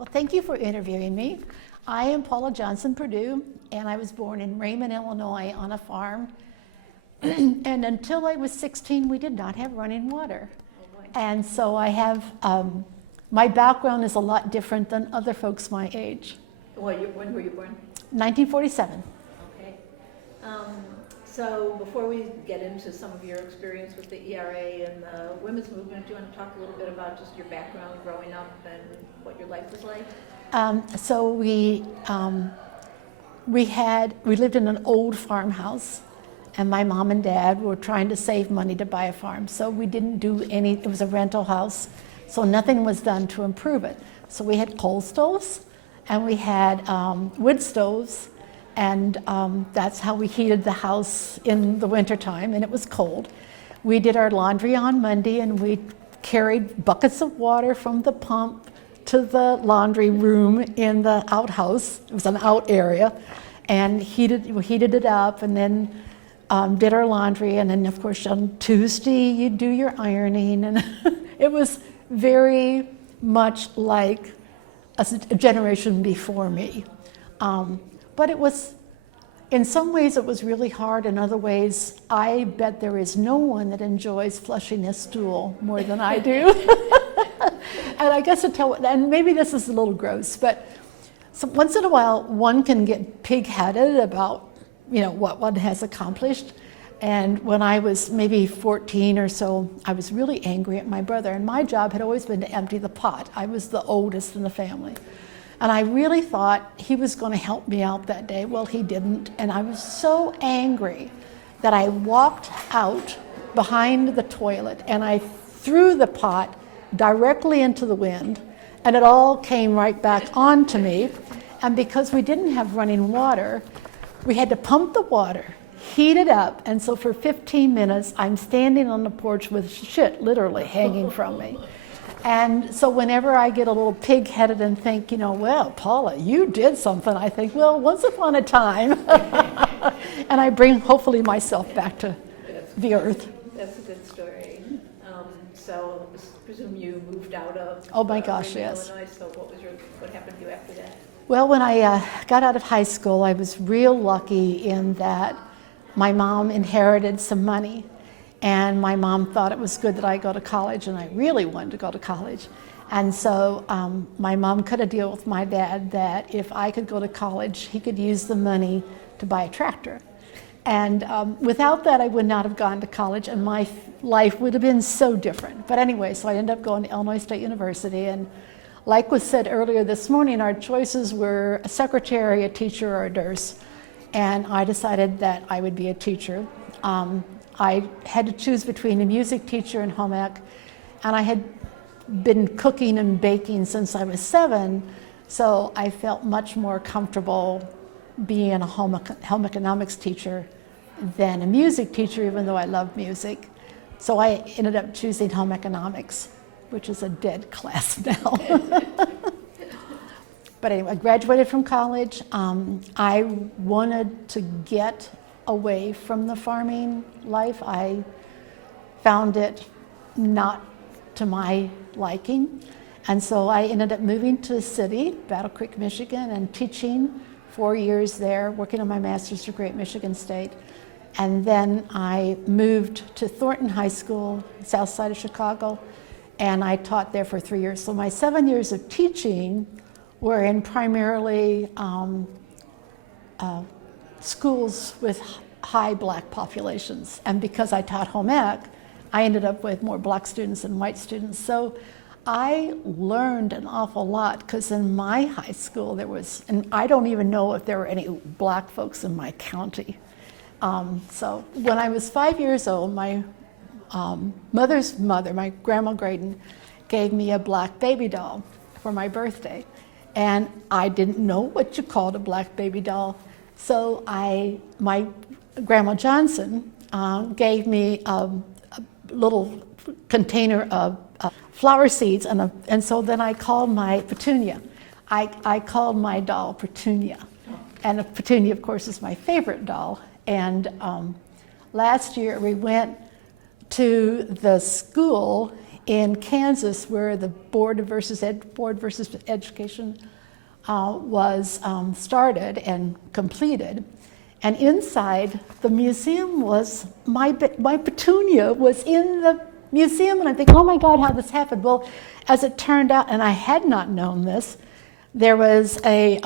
Well, thank you for interviewing me. I am Paula Johnson Purdue, and I was born in Raymond, Illinois on a farm. And until I was 16, we did not have running water. And so I have, my background is a lot different than other folks my age. When were you born? 1947. Okay. So before we get into some of your experience with the ERA and the women's movement, do you want to talk a little bit about just your background growing up and what your life was like? So we lived in an old farmhouse, and my mom and dad were trying to save money to buy a farm. So we didn't do any, it was a rental house, so nothing was done to improve it. So we had coal stoves, and we had wood stoves, and that's how we heated the house in the wintertime, and it was cold. We did our laundry on Monday, and we carried buckets of water from the pump to the laundry room in the outhouse. It was an out area, and we heated it up, and then did our laundry, and then of course on Tuesday you do your ironing, and it was very much like a generation before me. But it was, in some ways it was really hard, in other ways I bet there is no one that enjoys flushing a stool more than I do. And I guess and maybe this is a little gross, but once in a while one can get pig-headed about what one has accomplished. And when I was maybe 14 or so, I was really angry at my brother, and my job had always been to empty the pot. I was the oldest in the family. And I really thought he was going to help me out that day. Well, he didn't, and I was so angry that I walked out behind the toilet and I threw the pot directly into the wind, and it all came right back onto me. And because we didn't have running water, we had to pump the water, heat it up, and so for 15 minutes I'm standing on the porch with shit literally hanging from me. And so whenever I get a little pig-headed and think, well, Paula, you did something, I think, well, once upon a time. And I bring, hopefully, myself back to the earth. That's a good story. So I presume you moved out of oh my gosh, yes. Illinois, so what happened to you after that? Well, when I got out of high school, I was real lucky in that my mom inherited some money. And my mom thought it was good that I go to college, and I really wanted to go to college. And so my mom cut a deal with my dad that if I could go to college, he could use the money to buy a tractor. And without that, I would not have gone to college, and my life would have been so different. But anyway, so I ended up going to Illinois State University, and like was said earlier this morning, our choices were a secretary, a teacher, or a nurse. And I decided that I would be a teacher. I had to choose between a music teacher and home ec, and I had been cooking and baking since I was 7, so I felt much more comfortable being a home economics teacher than a music teacher, even though I love music. So I ended up choosing home economics, which is a dead class now. But anyway, I graduated from college. I wanted to get away from the farming life. I found it not to my liking. And so I ended up moving to the city, Battle Creek, Michigan, and teaching 4 years there, working on my master's degree at Michigan State. And then I moved to Thornton High School, south side of Chicago, and I taught there for 3 years. So my 7 years of teaching were in primarily schools with high black populations. And because I taught home ec, I ended up with more black students than white students. So I learned an awful lot, because in my high school there was, and I don't even know if there were any black folks in my county. So when I was 5 years old, my mother's mother, my grandma Graydon, gave me a black baby doll for my birthday. And I didn't know what you called a black baby doll. So my Grandma Johnson gave me a little container of flower seeds, and so then I called my Petunia. I called my doll Petunia. And Petunia, of course, is my favorite doll. And last year we went to the school in Kansas where the Board versus Education was started and completed. And inside the museum was, my petunia was in the museum, and I think, oh my God, how this happened? Well, as it turned out, and I had not known this, there was a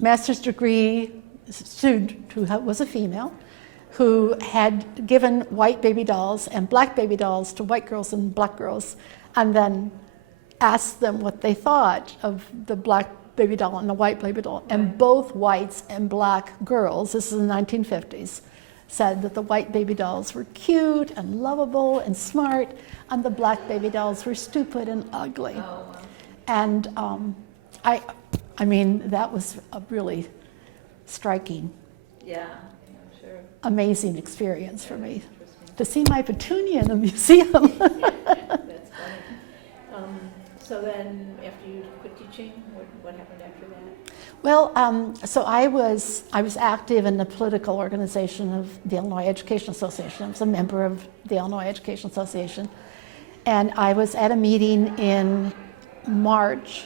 master's degree student who was a female who had given white baby dolls and black baby dolls to white girls and black girls, and then asked them what they thought of the black baby doll and the white baby doll. And both whites and black girls, this is in the 1950s, said that the white baby dolls were cute and lovable and smart, and the black baby dolls were stupid and ugly. Oh, wow. And I mean, that was a really striking, amazing experience for me. To see my petunia in a museum. That's funny. So then, after you quit teaching, what happened after that? Well, so I was active in the political organization of the Illinois Education Association. I was a member of the Illinois Education Association, and I was at a meeting in March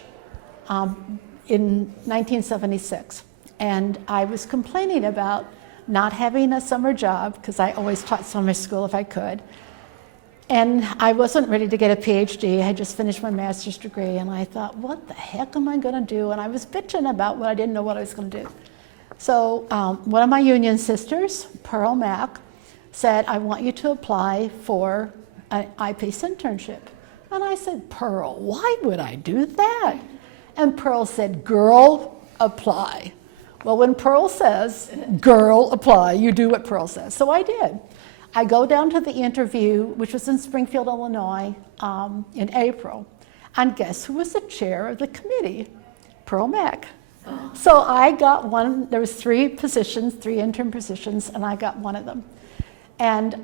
in 1976, and I was complaining about not having a summer job because I always taught summer school if I could. And I wasn't ready to get a PhD. I had just finished my master's degree, and I thought, what the heck am I going to do? And I was bitching about what I didn't know what I was going to do. So one of my union sisters, Pearl Mack, said, I want you to apply for an IPACE internship. And I said, Pearl, why would I do that? And Pearl said, girl, apply. Well, when Pearl says, girl, apply, you do what Pearl says. So I did. I go down to the interview, which was in Springfield, Illinois, in April. And guess who was the chair of the committee? Pearl Mack. Oh. So I got one. There was 3 positions, 3 intern positions, and I got one of them. And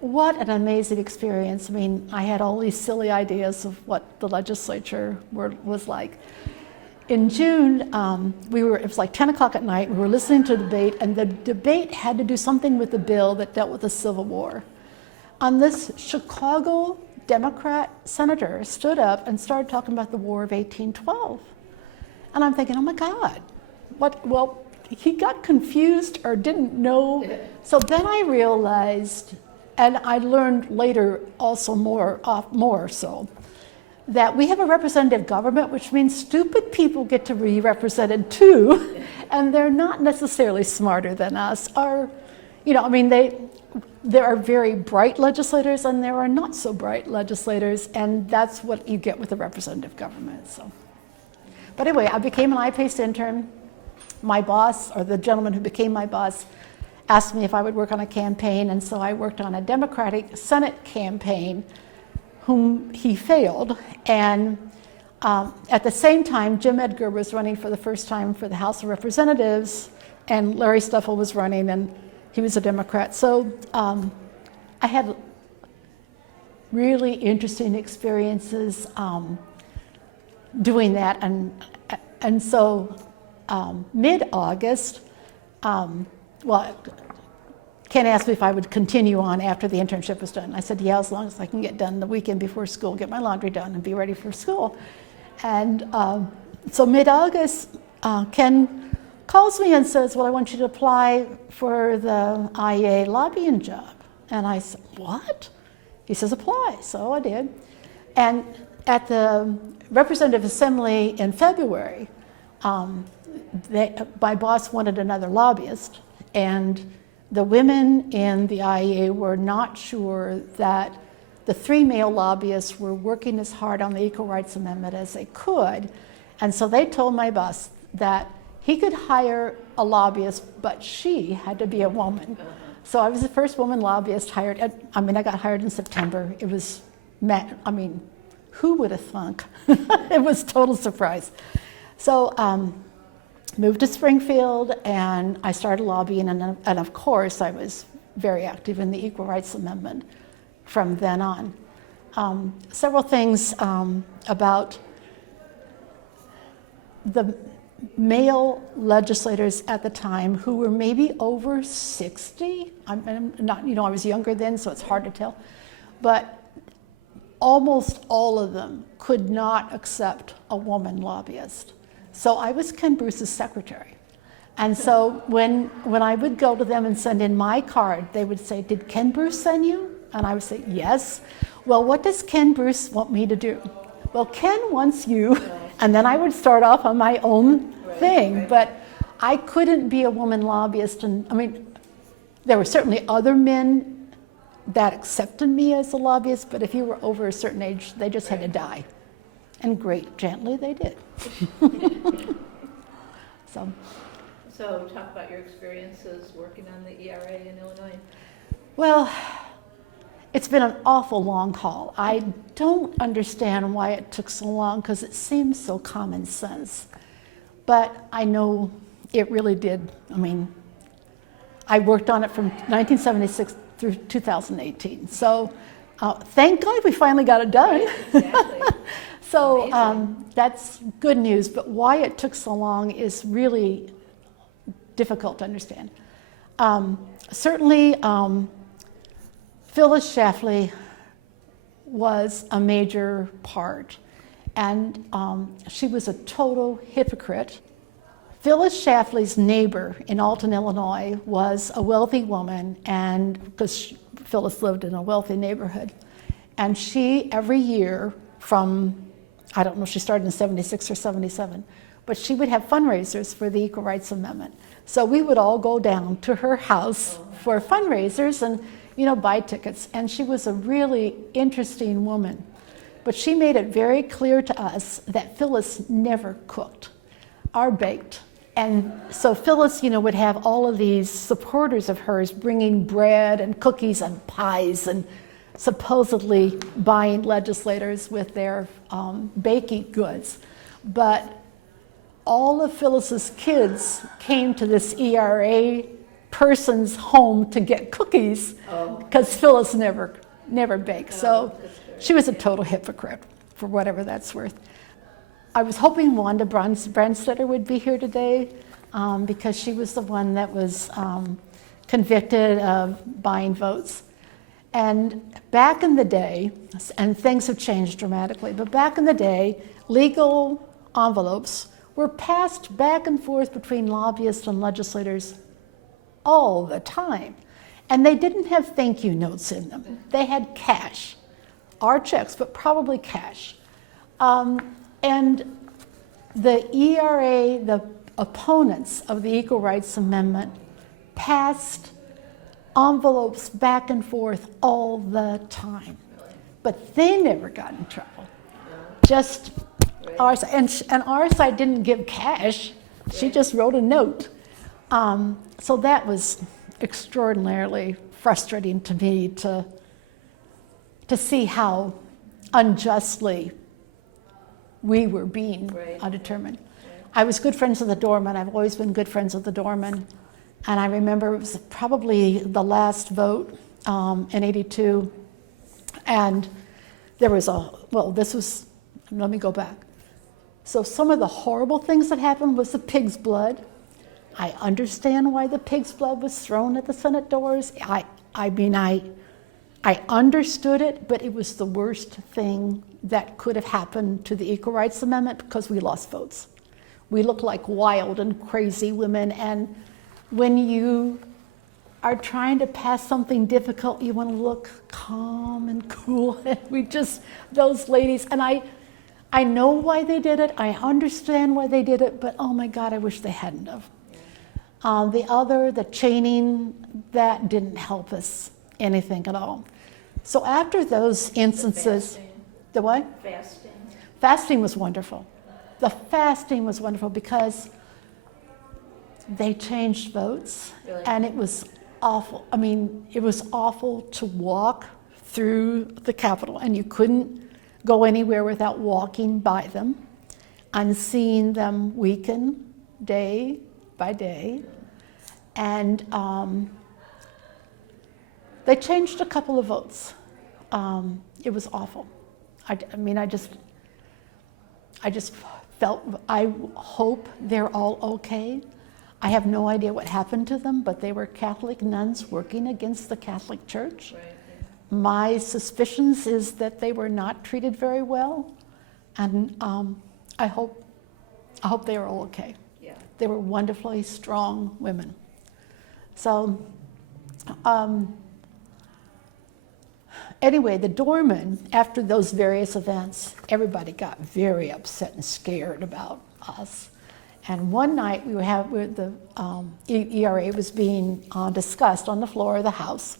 what an amazing experience. I mean, I had all these silly ideas of what the legislature was like. In June, it was like 10 o'clock at night, we were listening to a debate, and the debate had to do something with the bill that dealt with the Civil War. And this Chicago Democrat senator stood up and started talking about the War of 1812. And I'm thinking, oh my God, what? Well, he got confused or didn't know. So then I realized, and I learned later also more so, that we have a representative government, which means stupid people get to be represented too, and they're not necessarily smarter than us. There are very bright legislators and there are not so bright legislators, and that's what you get with a representative government. So, but anyway, I became an IPACE intern. My boss, or the gentleman who became my boss, asked me if I would work on a campaign, and so I worked on a Democratic Senate campaign whom he failed. And at the same time, Jim Edgar was running for the first time for the House of Representatives, and Larry Stuffle was running, and he was a Democrat. So I had really interesting experiences doing that. And so mid-August, Ken asked me if I would continue on after the internship was done. I said, yeah, as long as I can get done the weekend before school, get my laundry done and be ready for school. And so mid-August, Ken calls me and says, well, I want you to apply for the IEA lobbying job. And I said, what? He says, apply. So I did. And at the Representative Assembly in February, my boss wanted another lobbyist, and the women in the IEA were not sure that the 3 male lobbyists were working as hard on the Equal Rights Amendment as they could. And so they told my boss that he could hire a lobbyist, but she had to be a woman. So I was the first woman lobbyist hired. I got hired in September. It was, who would have thunk? It was a total surprise. So moved to Springfield, and I started lobbying, and of course I was very active in the Equal Rights Amendment from then on. Several things about the male legislators at the time who were maybe over 60. I'm not, I was younger then, so it's hard to tell, but almost all of them could not accept a woman lobbyist. So I was Ken Bruce's secretary. And so when I would go to them and send in my card, they would say, "Did Ken Bruce send you?" And I would say, "Yes." "Well, what does Ken Bruce want me to do?" "Well, Ken wants you." And then I would start off on my own thing. But I couldn't be a woman lobbyist. And I mean, there were certainly other men that accepted me as a lobbyist, but if you were over a certain age, they just had to die. And great, gently they did. So talk about your experiences working on the ERA in Illinois. Well, it's been an awful long haul. I don't understand why it took so long, because it seems so common sense. But I know it really did. I mean, I worked on it from 1976 through 2018. So thank God we finally got it done. Right, exactly. So that's good news. But why it took so long is really difficult to understand. Certainly, Phyllis Schlafly was a major part, and she was a total hypocrite. Phyllis Schlafly's neighbor in Alton, Illinois, was a wealthy woman, and because Phyllis lived in a wealthy neighborhood, and she every year from, I don't know, she started in 76 or 77, but she would have fundraisers for the Equal Rights Amendment. So we would all go down to her house for fundraisers and, you know, buy tickets. And she was a really interesting woman. But she made it very clear to us that Phyllis never cooked or baked. And so Phyllis, you know, would have all of these supporters of hers bringing bread and cookies and pies and supposedly buying legislators with their baking goods. But all of Phyllis's kids came to this ERA person's home to get cookies because Phyllis never baked. So she was a total hypocrite, for whatever that's worth. I was hoping Wanda Branstetter would be here today because she was the one that was convicted of buying votes. And back in the day, and things have changed dramatically, but back in the day, legal envelopes were passed back and forth between lobbyists and legislators all the time. And they didn't have thank you notes in them. They had cash, or checks, but probably cash. And the ERA, the opponents of the Equal Rights Amendment, passed envelopes back and forth all the time. But they never got in trouble. Just our side. And our side didn't give cash. She just wrote a note. So that was extraordinarily frustrating to me to see how unjustly we were being determined. I was good friends with the doorman. I've always been good friends with the doorman. And I remember it was probably the last vote in '82. And there was let me go back. So some of the horrible things that happened was the pig's blood. I understand why the pig's blood was thrown at the Senate doors. I mean, I understood it, but it was the worst thing that could have happened to the Equal Rights Amendment because we lost votes. We looked like wild and crazy women, and when you are trying to pass something difficult, you want to look calm and cool. And those ladies, and I know why they did it. I understand why they did it, but oh my God, I wish they hadn't have. The chaining, that didn't help us anything at all. So after those instances, the what? Fasting. Fasting was wonderful. The fasting was wonderful because they changed votes, Really? and it was awful. I mean, it was awful to walk through the Capitol, and you couldn't go anywhere without walking by them and seeing them weaken day by day. And they changed a couple of votes. It was awful. I just felt, I hope they're all okay. I have no idea what happened to them, but they were Catholic nuns working against the Catholic Church. Right. my suspicions is that they were not treated very well, and I hope they are all okay. Yeah. They were wonderfully strong women. So anyway, the doorman, after those various events, everybody got very upset and scared about us. And one night the ERA was being discussed on the floor of the House,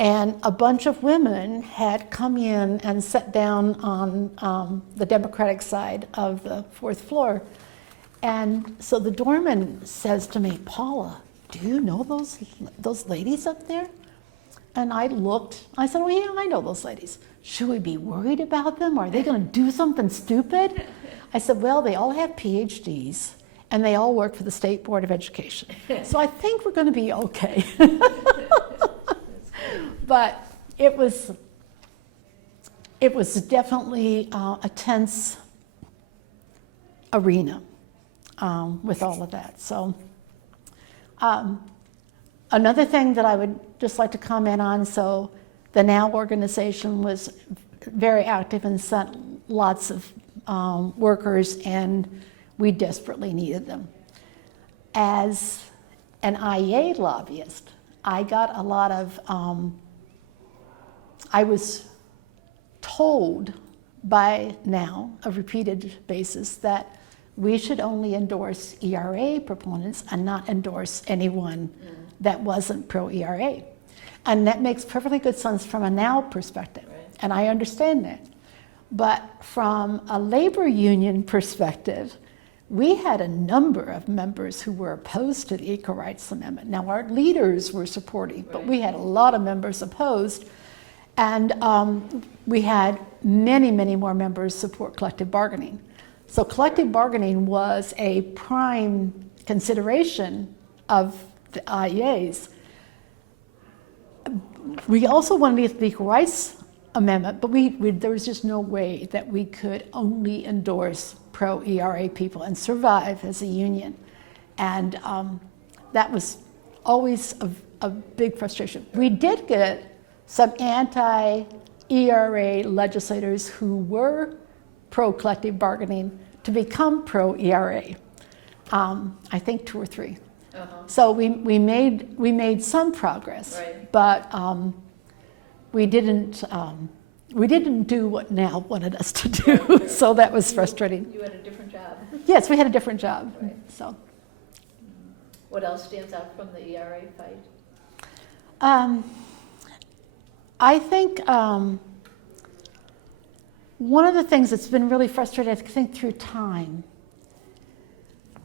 and a bunch of women had come in and sat down on the Democratic side of the fourth floor. And so the doorman says to me, "Paula, do you know those ladies up there?" And I looked, I said, "Oh yeah, I know those ladies. Should we be worried about them? Are they gonna do something stupid?" I said, "Well, they all have PhDs and they all work for the State Board of Education. So I think we're gonna be okay." But it was definitely a tense arena with all of that. So another thing that I would just like to comment on, so the NOW organization was very active and sent lots of workers, and we desperately needed them. As an IEA lobbyist, I got a lot of, I was told by NOW, a repeated basis, that we should only endorse ERA proponents and not endorse anyone that wasn't pro-ERA. And that makes perfectly good sense from a NOW perspective, Right. and I understand that. But from a labor union perspective, we had a number of members who were opposed to the Equal Rights Amendment. Now, our leaders were supportive, but we had a lot of members opposed, and we had many, many more members support collective bargaining. So collective bargaining was a prime consideration of the IEAs. We also wanted the Equal Rights Amendment, but there was just no way that we could only endorse pro-ERA people and survive as a union. And that was always a big frustration. We did get some anti-ERA legislators who were pro-collective bargaining to become pro-ERA. I think 2 or 3. Uh-huh. So we made some progress, Right. but we didn't do what NOW wanted us to do. So that was frustrating. You had a different job. Yes, we had a different job. Right. So What else stands out from the ERA fight? I think one of the things that's been really frustrating, I think, through time,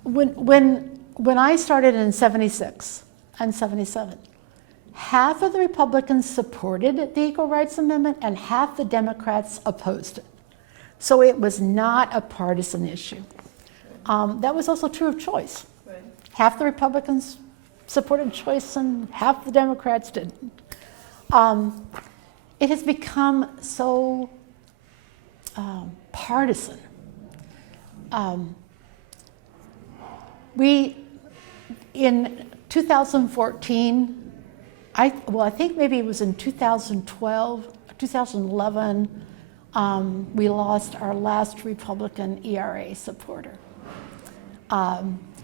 when I started in 76 and 77, half of the Republicans supported the Equal Rights Amendment and half the Democrats opposed it. So it was not a partisan issue. That was also true of choice. Right. Half the Republicans supported choice and half the Democrats didn't. It has become so partisan. In 2014, I think maybe it was in 2012, 2011, we lost our last Republican ERA supporter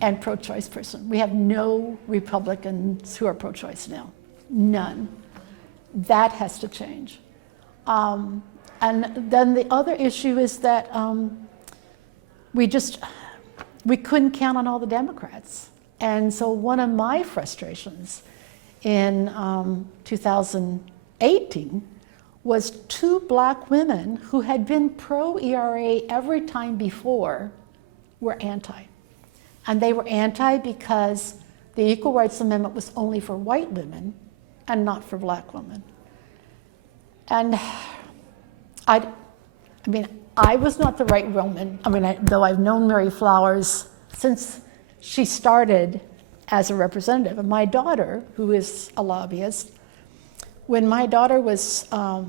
and pro-choice person. We have no Republicans who are pro-choice now, none. That has to change. And then the other issue is that we couldn't count on all the Democrats. And so one of my frustrations in 2018 was 2 black women who had been pro-ERA every time before were anti. And they were anti because the Equal Rights Amendment was only for white women and not for black women. And I was not the right woman. Though I've known Mary Flowers since she started as a representative. And my daughter, who is a lobbyist, when my daughter was 4,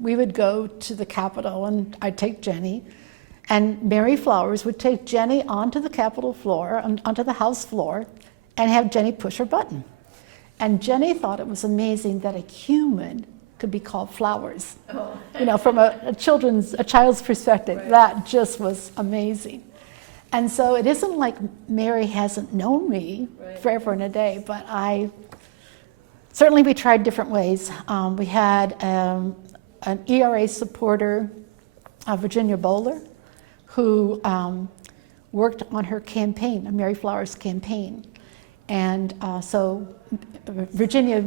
we would go to the Capitol, and I'd take Jenny, and Mary Flowers would take Jenny onto the Capitol floor, onto the House floor, and have Jenny push her button. And Jenny thought it was amazing that a human could be called flowers. Oh. You know, from a child's perspective, Right. that just was amazing. And so it isn't like Mary hasn't known me Right. forever and a day, but certainly we tried different ways. We had an ERA supporter, Virginia Bowler, who worked on her campaign, Mary Flowers' campaign. And so Virginia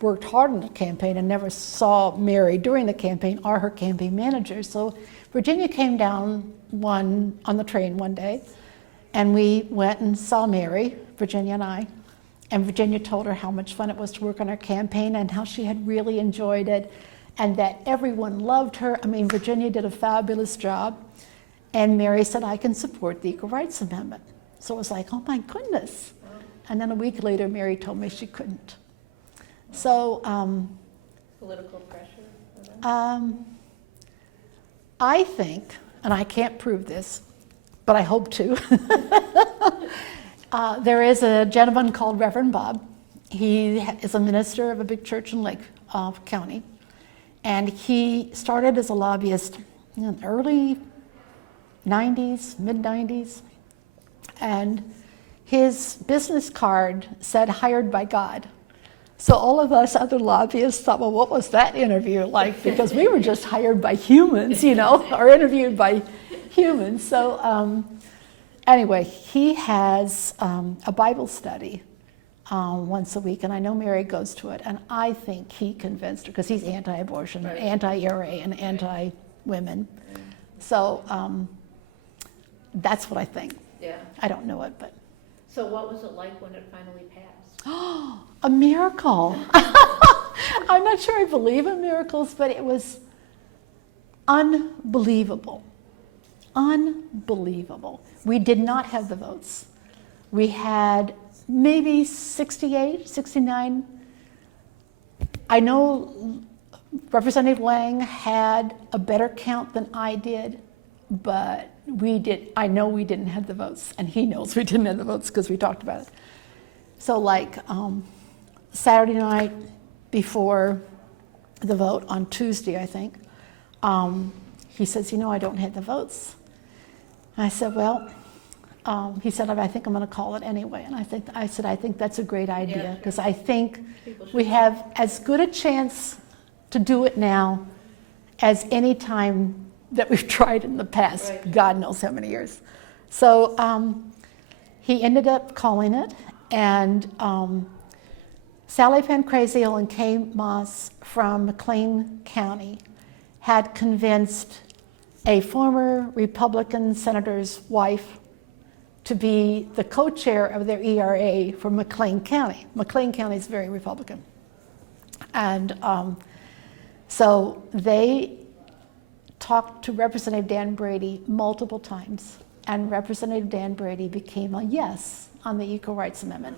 worked hard on the campaign and never saw Mary during the campaign or her campaign manager. So Virginia came down on the train one day, and we went and saw Mary, Virginia and I, and Virginia told her how much fun it was to work on her campaign and how she had really enjoyed it and that everyone loved her. I mean, Virginia did a fabulous job, and Mary said, I can support the Equal Rights Amendment. So it was like, oh my goodness. And then a week later, Mary told me she couldn't. So Political pressure? I think, and I can't prove this, but I hope to, there is a gentleman called Reverend Bob. He is a minister of a big church in Lake County. And he started as a lobbyist in the early 90s, mid-90s. And his business card said, hired by God. So all of us other lobbyists thought, well, what was that interview like? Because we were just hired by humans, you know, or interviewed by humans. So anyway, he has a Bible study once a week, and I know Mary goes to it, and I think he convinced her, because he's anti-abortion, Right. anti-ERA, and anti-women. So that's what I think. Yeah. I don't know it, but So what was it like when it finally passed? a miracle. I'm not sure I believe in miracles, but it was unbelievable. Unbelievable. We did not have the votes. We had maybe 68, 69. I know Representative Lang had a better count than I did, but I know we didn't have the votes, and he knows we didn't have the votes because we talked about it. So like Saturday night before the vote on Tuesday, I think, he says, you know, I don't have the votes. I said, well, he said, I think I'm going to call it anyway. And I said, I think that's a great idea, because I think we have as good a chance to do it now as any time that we've tried in the past, Right. God knows how many years. So he ended up calling it, and Sally Pancrazio and Kay Moss from McLean County had convinced a former Republican senator's wife to be the co-chair of their ERA for McLean County. McLean County is very Republican. And so they talked to Representative Dan Brady multiple times, and Representative Dan Brady became a yes on the Equal Rights Amendment.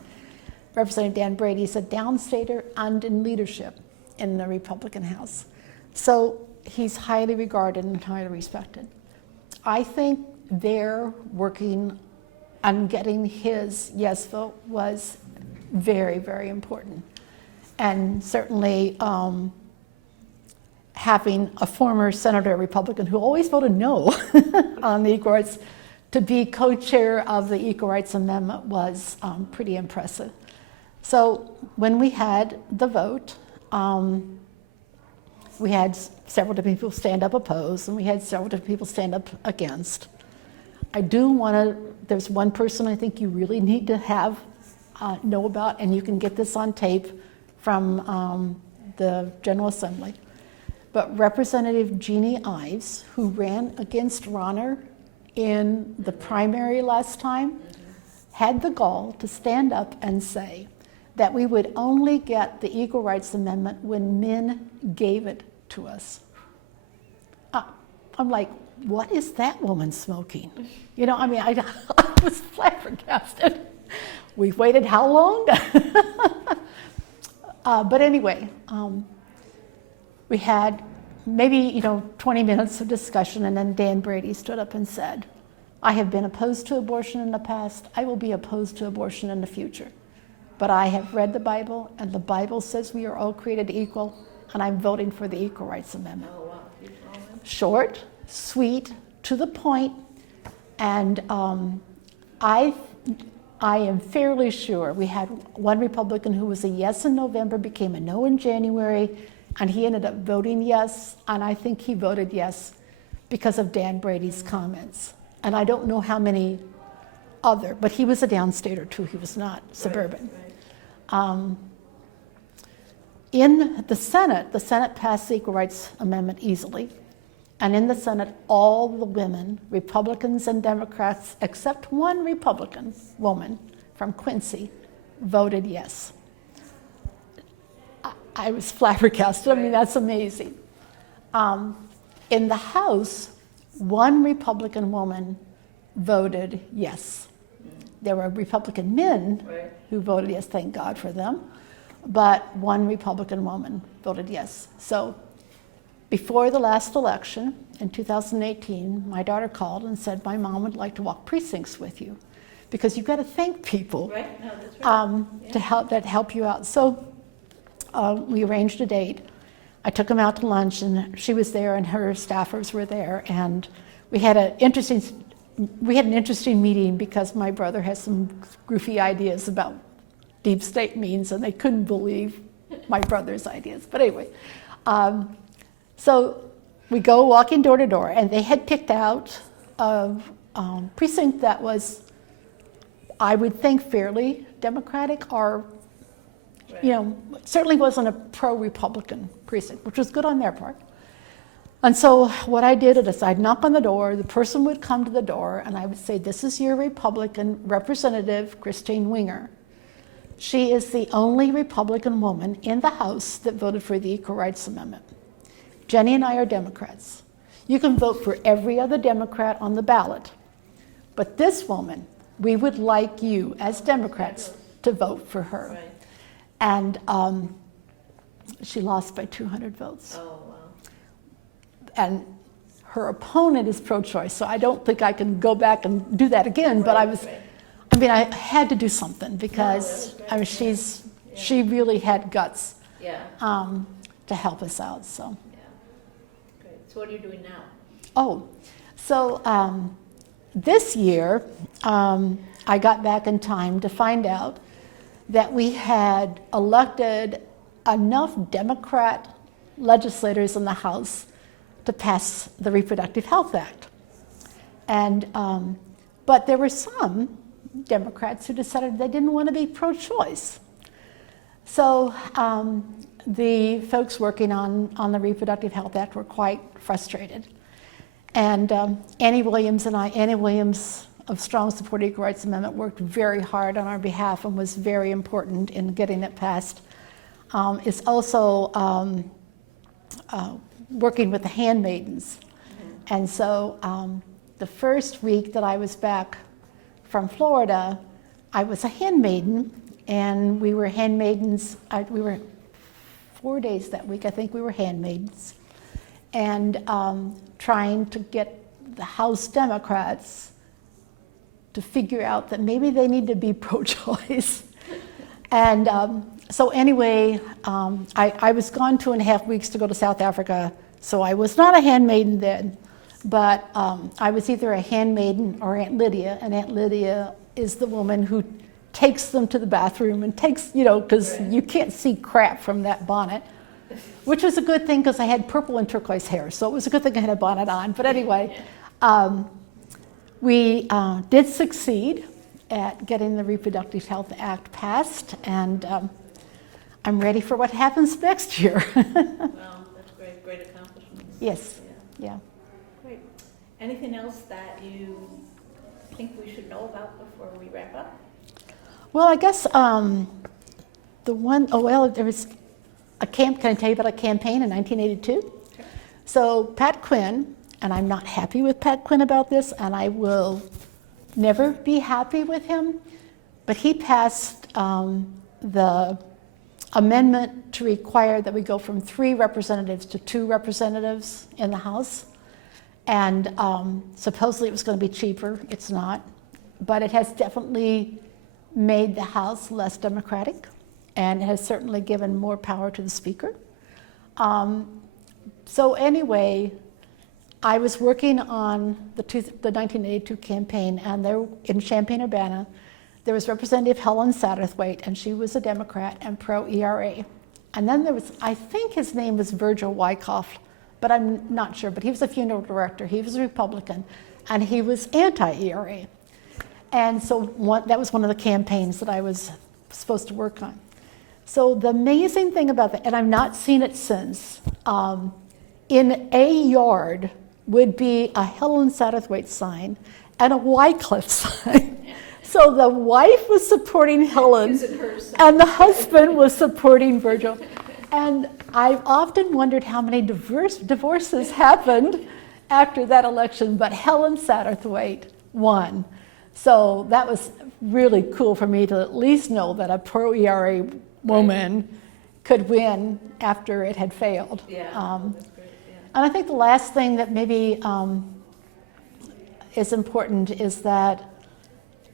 Representative Dan Brady is a downstater and in leadership in the Republican House. So he's highly regarded and highly respected. I think their working on getting his yes vote was very, very important. And certainly having a former senator, Republican, who always voted no on the Equal Rights, to be co-chair of the Equal Rights Amendment was pretty impressive. So when we had the vote, we had several different people stand up opposed, and we had several different people stand up against. I do want to, there's one person I think you really need to have know about, and you can get this on tape from the General Assembly. But Representative Jeannie Ives, who ran against Ronner in the primary last time, had the gall to stand up and say that we would only get the Equal Rights Amendment when men gave it to us. I'm like, what is that woman smoking? You know, I mean, I was flabbergasted. We've waited how long? But anyway, we had maybe 20 minutes of discussion, and then Dan Brady stood up and said, I have been opposed to abortion in the past. I will be opposed to abortion in the future. but I have read the Bible, and the Bible says we are all created equal, and I'm voting for the Equal Rights Amendment. Oh, wow. Short, sweet, to the point, and I am fairly sure we had one Republican who was a yes in November, became a no in January, and he ended up voting yes, and I think he voted yes because of Dan Brady's comments. And I don't know how many other, but he was a downstater too, he was not suburban. Right. In the Senate passed the Equal Rights Amendment easily. And in the Senate, all the women, Republicans and Democrats, except one Republican woman from Quincy, voted yes. I was flabbergasted. I mean, that's amazing. In the House, one Republican woman voted yes. There were Republican men who voted yes, thank God for them, but one Republican woman voted yes. So before the last election in 2018, my daughter called and said, my mom would like to walk precincts with you because you've got to thank people Right. No, that's right. to help you out. So we arranged a date. I took them out to lunch, and she was there, and her staffers were there, and we had an interesting meeting because my brother has some goofy ideas about deep state means, and they couldn't believe my brother's ideas. But anyway, so we go walking door to door, and they had picked out a precinct that was, I would think, fairly Democratic, or certainly wasn't a pro-Republican precinct, which was good on their part. And so what I did is I'd knock on the door, the person would come to the door, and I would say, this is your Republican representative, Christine Winger. She is the only Republican woman in the House that voted for the Equal Rights Amendment. Jenny and I are Democrats. You can vote for every other Democrat on the ballot, but this woman, we would like you as Democrats to vote for her. Right. And she lost by 200 votes. Oh, wow. And her opponent is pro-choice, so I don't think I can go back and do that again, but I had to do something because she really had guts to help us out. So. Yeah. Great. So what are you doing now? Oh, so this year I got back in time to find out that we had elected enough Democrat legislators in the House to pass the Reproductive Health Act. And, but there were some Democrats who decided they didn't want to be pro-choice. So the folks working on the Reproductive Health Act were quite frustrated. And Annie Williams of Strong Support Equal Rights Amendment worked very hard on our behalf and was very important in getting it passed. It's also working with the handmaidens. Mm-hmm. And so the first week that I was back from Florida, I was a handmaiden, and we were handmaidens. We were 4 days that week, I think we were handmaidens, and trying to get the House Democrats to figure out that maybe they need to be pro-choice. And so anyway, I was gone 2.5 weeks to go to South Africa, so I was not a handmaiden then, but I was either a handmaiden or Aunt Lydia, and Aunt Lydia is the woman who takes them to the bathroom and takes, because you can't see crap from that bonnet, which was a good thing because I had purple and turquoise hair, so it was a good thing I had a bonnet on. But anyway, we did succeed at getting the Reproductive Health Act passed, and I'm ready for what happens next year. Well, that's great accomplishment. Yes, yeah. Great. Anything else that you think we should know about before we wrap up? Well, I guess there was can I tell you about a campaign in 1982? Sure. So Pat Quinn, and I'm not happy with Pat Quinn about this, and I will never be happy with him, but he passed the amendment to require that we go from 3 representatives to 2 representatives in the House. And supposedly it was going to be cheaper. It's not. But it has definitely made the House less democratic and has certainly given more power to the Speaker. So anyway, I was working on the 1982 campaign, and there in Champaign-Urbana, there was Representative Helen Satterthwaite, and she was a Democrat and pro-ERA. And then there was, I think his name was Virgil Wyckoff, but I'm not sure, but he was a funeral director. He was a Republican, and he was anti-ERA. And so that was one of the campaigns that I was supposed to work on. So the amazing thing about that, and I've not seen it since, in a yard would be a Helen Satterthwaite sign and a Wycliffe sign. So the wife was supporting Helen, and the husband was supporting Virgil. And I've often wondered how many divorces happened after that election, but Helen Satterthwaite won. So that was really cool for me to at least know that a pro-ERA woman could win after it had failed. Yeah, that's great. Yeah. And I think the last thing that maybe is important is that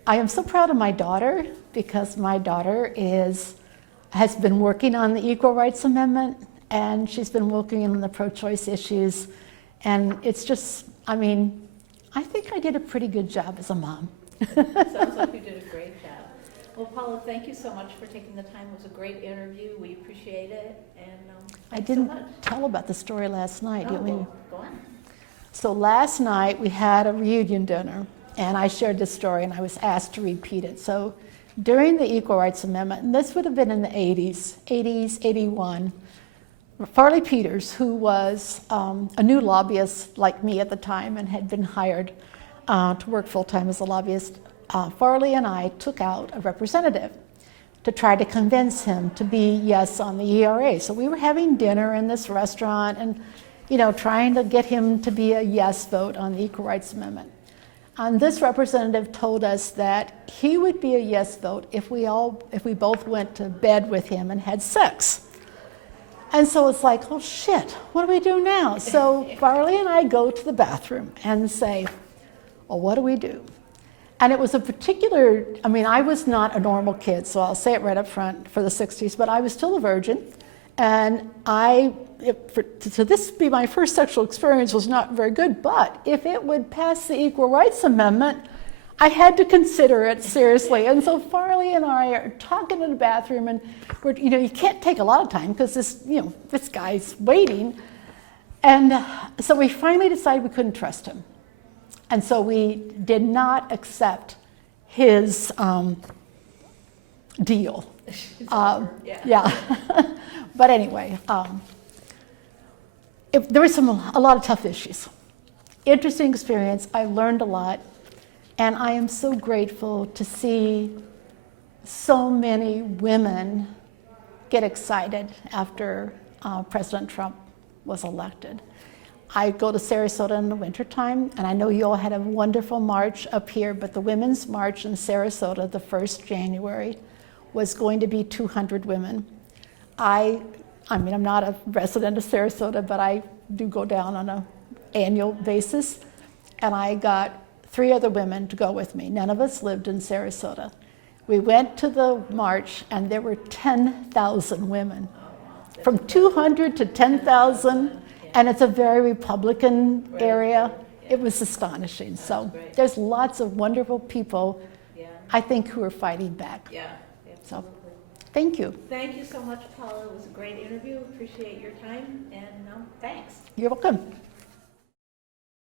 I am so proud of my daughter, because my daughter has been working on the Equal Rights Amendment, and she's been working on the pro-choice issues. And it's just, I mean, I think I did a pretty good job as a mom. Sounds like you did a great job. Well, Paula, thank you so much for taking the time. It was a great interview. We appreciate it. And I didn't tell about the story last night. Oh, well, go on. So last night we had a reunion dinner, and I shared this story, and I was asked to repeat it. So during the Equal Rights Amendment, and this would have been in the 80s, 81, Farley Peters, who was a new lobbyist like me at the time and had been hired to work full-time as a lobbyist, Farley and I took out a representative to try to convince him to be yes on the ERA. So we were having dinner in this restaurant and, you know, trying to get him to be a yes vote on the Equal Rights Amendment. And this representative told us that he would be a yes vote if we both went to bed with him and had sex. And so it's like, oh shit, what do we do now? So Farley and I go to the bathroom and say, well, what do we do? And it was a particular, I mean, I was not a normal kid, so I'll say it right up front for the 60s, but I was still a virgin. And to this be my first sexual experience was not very good, but if it would pass the Equal Rights Amendment, I had to consider it seriously. And so Farley and I are talking in the bathroom, and we're, you know, you can't take a lot of time because this guy's waiting. And so we finally decided we couldn't trust him. And so we did not accept his deal. Yeah. But anyway, there was a lot of tough issues. Interesting experience. I learned a lot. And I am so grateful to see so many women get excited after President Trump was elected. I go to Sarasota in the wintertime, and I know you all had a wonderful march up here, but the Women's March in Sarasota, the 1st January, was going to be 200 women. I mean, I'm not a resident of Sarasota, but I do go down on an annual basis, and I got 3 other women to go with me. None of us lived in Sarasota. We went to the march, and there were 10,000 women. From 200 to 10,000, and it's a very Republican area. It was astonishing. So there's lots of wonderful people, I think, who are fighting back. Yeah, so thank you. Thank you so much, Paula. It was a great interview. Appreciate your time, and thanks. You're welcome.